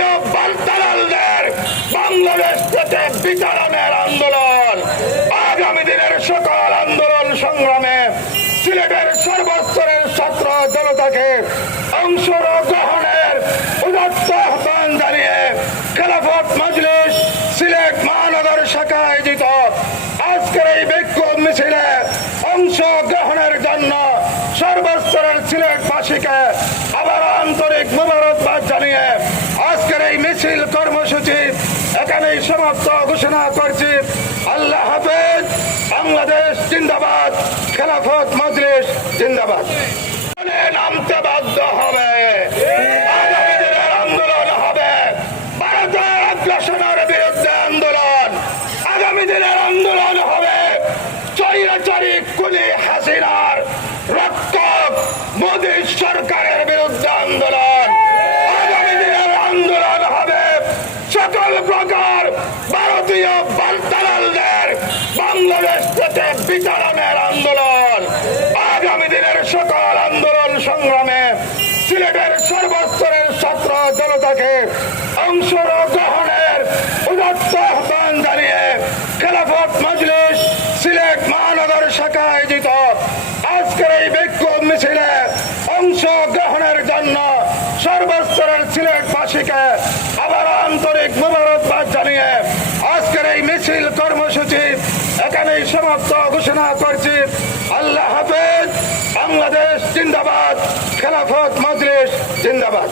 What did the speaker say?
দলীয় বান্তারালদের বাংলাদেশ থেকে বিতরণের আন্দোলন। আগামী দিনের সকল আন্দোলন সংগ্রামে সিলেটের সর্বস্তরের ছাত্র জনতাকে অংশগ্রহণের উদাত্ত আহ্বান জানিয়ে খেলাফত মজলিস সিলেট মহানগর শাখা আয়োজিত আজকের এই বিক্ষোভ মিছিলে অংশগ্রহণের জন্য সর্বস্তরের সিলেটবাসীকে আবার আন্তরিক মোবারক সমাপ্ত ঘোষণা করছি। আল্লাহ হাফেজ। বাংলাদেশ জিন্দাবাদ। খেলাফত মজলিস জিন্দাবাদ। নামতে বাধ্য হবে। আন্দোলন হবে। ভারতের আগ্রাসনের বিরুদ্ধে আন্দোলন। আগামী দিনের আন্দোলন হবে। ভারতীয় বার্তালালদের বাংলাদেশ থেকে বিতরণের আন্দোলন। আগামী দিনের সকল আন্দোলন সংগ্রামে সিলেটের সর্বস্তরের ছাত্র জনতাকে অংশগ্রহণের উদাত্ত আহ্বান জানিয়ে খেলাফত মজলিস সিলেট মহানগর শাখা আয়োজিত আজকের এই বিক্ষোভ মিছিলে অংশগ্রহণের জন্য সর্বস্তরের সিলেটবাসীকে আবার আন্তরিক মোবারকবাদ জানিয়ে আজকের এই মিছিল কর্মসূচি এখানেই সমাপ্ত ঘোষণা করছি। আল্লাহ হাফেজ বাংলাদেশ জিন্দাবাদ খেলাফত মজলিস জিন্দাবাদ।